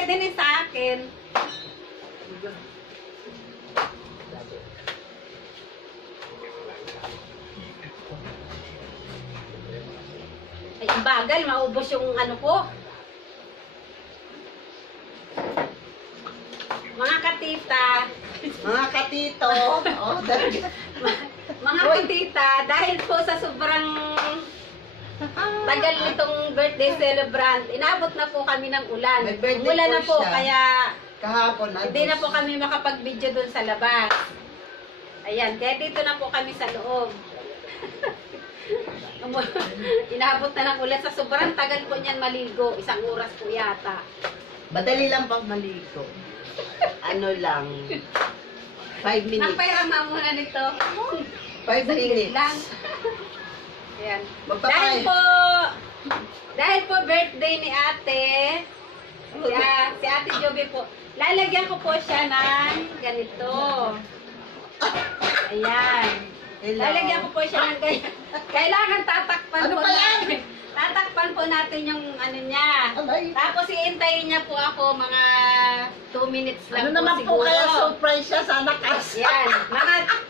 pwede din sa akin. Ay, ang bagal, maubos yung ano ko. Mga katita, Mga katito. Oh, mga katita, dahil po sa sobrang tagal nitong birthday celebrant, inabot na po kami ng ulan. Nag-birthday Umulan na po po, siya. kaya Kahapon. hindi na po kami makapag-video doon sa labas. Ayan, kaya dito na po kami sa loob. Inabot na ng ulan sa sobrang tagal po niyan maligo. 1 oras po yata. Madali lang pang maligo. Ano lang. 5 minutes. Nagpairama muna nito. 5 minutes. Lang. Ayan. Magpapay. Dahil po birthday ni ate, si ate Joby po, lalagyan ko po siya ng ganito. Ayan. Hello. Lalagyan ko po siya ng ganyan. Kailangan tatakpan Ano po pa yan? natin. Tatakpan po natin yung ano niya. Alay. Tapos iintayin niya po ako mga 2 minutes lang Ano po naman siguro. po kaya surprise siya sa lakas? Yan.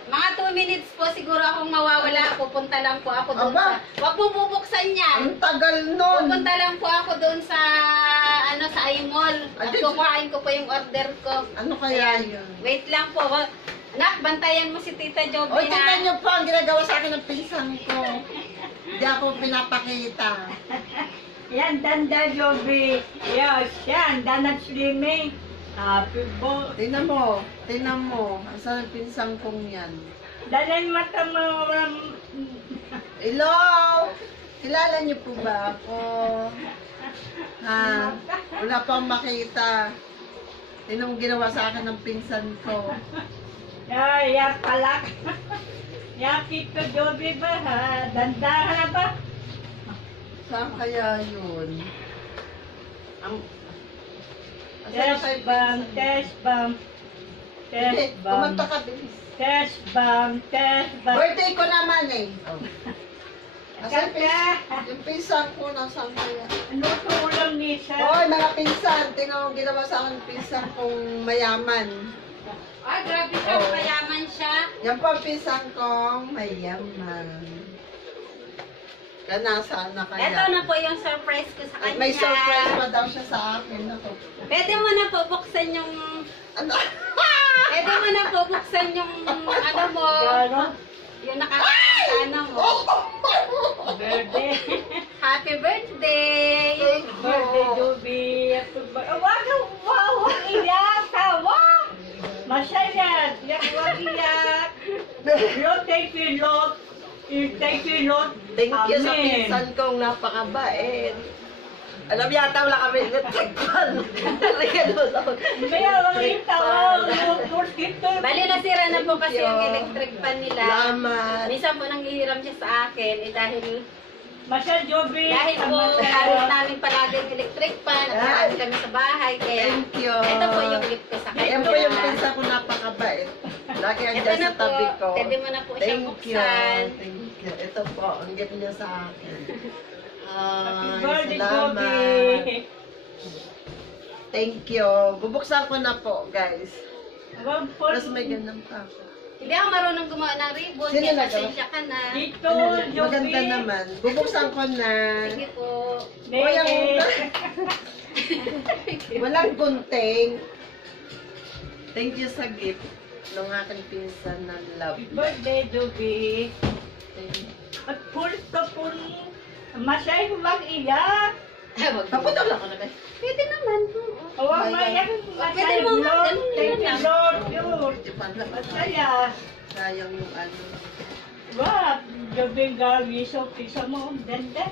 Mga 2 minutes po siguro akong mawawala. Pupunta lang po ako doon Aba. sa... Huwag mo bubuksan yan. Ang tagal nun. Pupunta lang po ako doon sa sa iMall. At Ay, kukuhain ko po yung order ko. Ano kaya yun? Wait lang po. Anak, bantayan mo si Tita Joby, O, tingnan ha? niyo po ang ginagawa sa akin ng pinsan ko. Hindi ako pinapakita. Yan, Danda Joby. Yes, yan, Danda Slimming. Happy bo. Tingnan mo. Tingnan mo. Asan ang pinsan kong yan? Dalan mata mo. Hello! Kilala niyo po ba ako? Ha? Wala pang makita. Tingnan mo ginawa sa akin ng pinsan ko. Ay, yan palak. Yan, Tito Joby ba ha? Dandahan na ba? Saan kaya yun? Ang... Test bomb, test bomb. Hindi, Test bomb. kumanta ka, bilis. Test bomb, test bomb. Birthday ko naman eh. Oh. Asan Kaka. yung pinsan ko, nasaan kaya? Ano to ulam ni Sir? Hoy, mga pinsan, tingnan mo ginawa sa akin ng pinsan kong mayaman. Ay, grabe siya. Oo. Mayaman siya. Yan po ang pinsan kong mayaman. Kaya nasaan na kaya? Ito na po yung surprise ko sa At kanya. may surprise pa daw siya sa akin. Ako. Pwede mo na po buksan yung... Ano? Pwede mo na po buksan yung ano mo. Gano? Yung nakalagay sa ano mo. Birthday. Happy birthday! Birthday Joby. Wag, wow, wag iyak. Tawa. Masaya. Yak, wag iyak. You take a lot. You take a lot. Thank you sa Amen. pinsan kong napakabait. Alam yata wala kami nagtagpan. Talaga doon. May awang yung tawa. Bali nasira na po kasi Thank you. yung electric pan nila. Salamat. Minsan po nanghihiram siya sa akin dahil Masaya Joby. po gamit namin palagi yung electric pan at marami kami sa bahay kaya Thank you. ito po yung gift ko sa kanya. Ayan po yung pinsan ko napakabait. Lagi Ito andyan na sa po, tabi ko. pwede mo na po siyang Thank you. buksan. Thank you. Ito po, ang gift niya sa akin. Happy Ay, birthday salamat. Joby. Thank you. Bubuksan ko na po, guys. Wag po. Tapos may ganun pa ako. Hindi ako marunong gumawa ng ribbon, Sino kaya nagawa? pasensya ka na. Dito Ano, Joby. maganda naman. Bubuksan ko na. Sige po. Walang gunting. Thank you sa gift ng aking pinsan na love. Happy birthday Joby. Thank you. At full ka po. Masaya wag iyak. Paputol ako na guys. Pwede naman. Awang Bye, mayak. Pwede mo nga, ganun Thank you lang. Lord. Lord. Hindi pa na. Masaya. Sayang yung ano. Wah, Joby gawi so pisa mo. Ganda.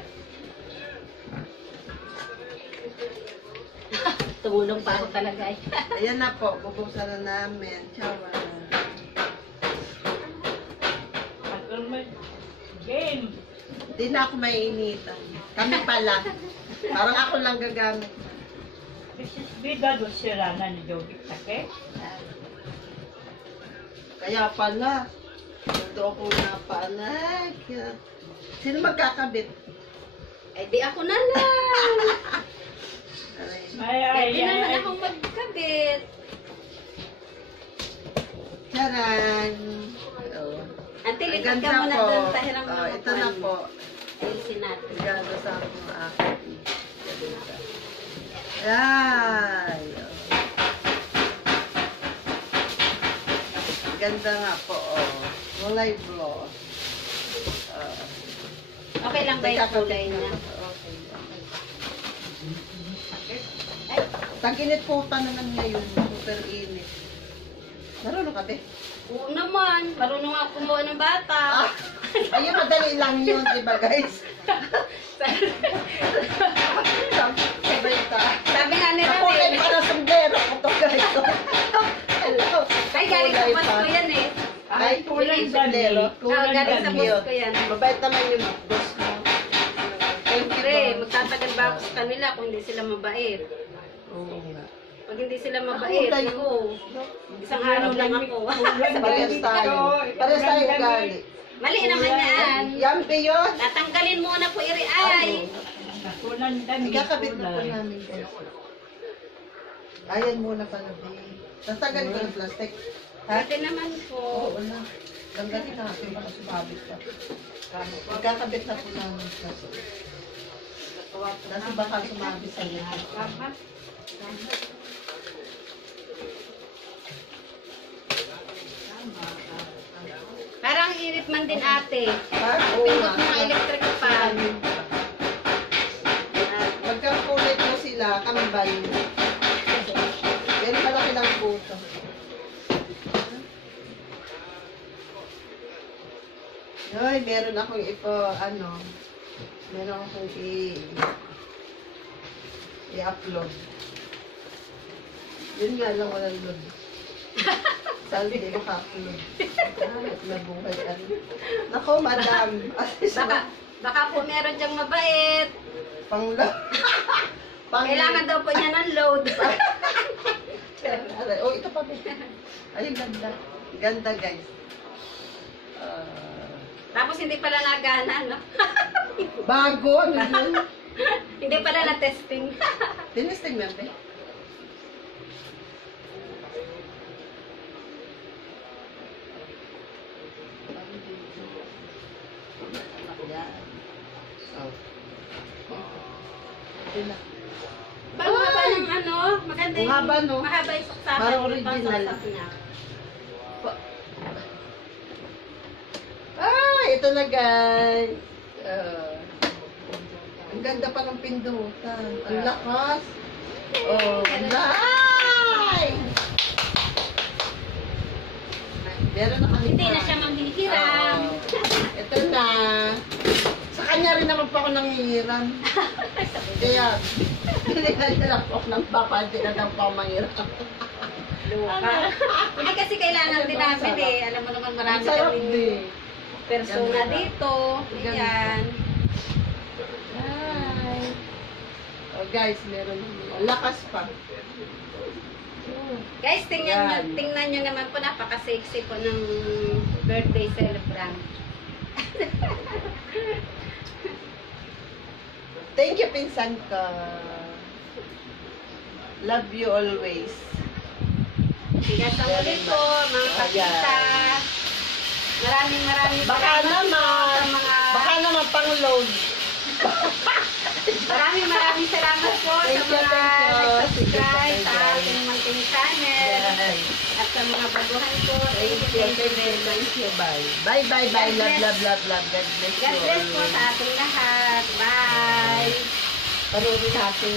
Tumulong pa ako talaga. Ayan na po. Bubuksan na namin. Ciao. Game. Hindi na ako maiinitan. Kami pala. Parang ako lang gagamit. Mrs. Bida do sirana ni Joby Take. Kaya pala. Ito ako na pala. Sino magkakabit? Eh di ako na lang. Pwede naman akong magkabit. Charan! Oh. Ante, Ang lipat ka ganda muna po. doon. Tahiram mo Oh, ng ito na upuan. po. Ayusin natin. Regalo sa mga akin. Ay! Oh. Ganda nga po, oh. Mulay bloss. Okay lang ba yung kulay niya? Okay. Tag-init po pa naman ngayon. Super init. Marunong ka, be? Oo naman. Marunong ako kumuha ng bata. Ayun, madali lang yun, diba guys? Sabay ta. Sabi nga ni Ako Rami. ay para sombrero ko to guys. Hello. Ay, galing sa boss ko yan eh. Ay, kulay sombrero. Oo, galing sa boss ko yan. Mabait naman yung boss mo. Thank you, Siyempre, boss. magtatagal ba ako sa kanila kung hindi sila mabait? Oo nga. Pag hindi sila mabait, Ako, ako, isang araw lang ako. Parehas tayo. Parehas tayo gali. Mali naman yan. Yan ba yun? Tatanggalin muna po iri ay. Ikakabit na po namin guys. Ayan muna pala, babe. Tatagal ko ng plastic. Ha? Pwede naman po. Oo na. Tanggalin natin baka sumabit pa. Ikakabit na po namin ng plastic. Kasi baka sumabit sa iyo. Parang init man din ate. Ha? Oo Pindot nga. mga electric fan. Magkakulit mo sila, kami ba yun? Yan malaki lang po ito. Ay, meron akong meron akong i-upload. Yun nga lang walang load. Saan hindi maka-upload? Nabuhay ano. Nako, madam. Baka po meron diyang mabait. Pang-load. Kailangan daw po niya ng load. Oh, ito pa. Ay, ganda. Ganda, guys. Tapos hindi pala nagana, no? Bago, ano yun? Hindi pala na-testing. Tinisting mo, be? Yan. Oh. Ito na. Mahaba ng ano, maganda yung... Mahaba, no? Mahaba yung suksakan. Parang yung original. pangsaksak niya. Ito na, guys. Ang ganda pa ng pindutan. Ang lakas. Oh, nice! Meron na kami Hindi pa. na siya manghihiram. Ito na. Sa kanya rin naman pa ako nanghihiram. Kaya, binigyan niya lang po ako ng papa. Hindi na lang po ako manghiram. Luka. Hindi kasi kailangan din namin eh. Alam mo naman marami Ang sarap kaming din. persona Ganda. dito. Ganda. Ayan. Hi. Oh, guys, meron. Ang lakas pa. Guys, Yan. tingnan nyo naman po, napaka-sexy po ng birthday celebrant. Thank you, pinsan ko. Love you always. Hanggang sa muli po, mga kapita. Maraming Baka salamat po naman. sa mga... Baka naman pang-load. Maraming salamat po sa Thank you, mga thank you. nag-subscribe sa Thank you. ating munting channel. Yes. At sa mga baguhan ko. Thank you, thank you. Bye. Bye, bye, bye. Love, love, love, love. God bless you. God bless po sa ating lahat. Bye! Panoorin natin.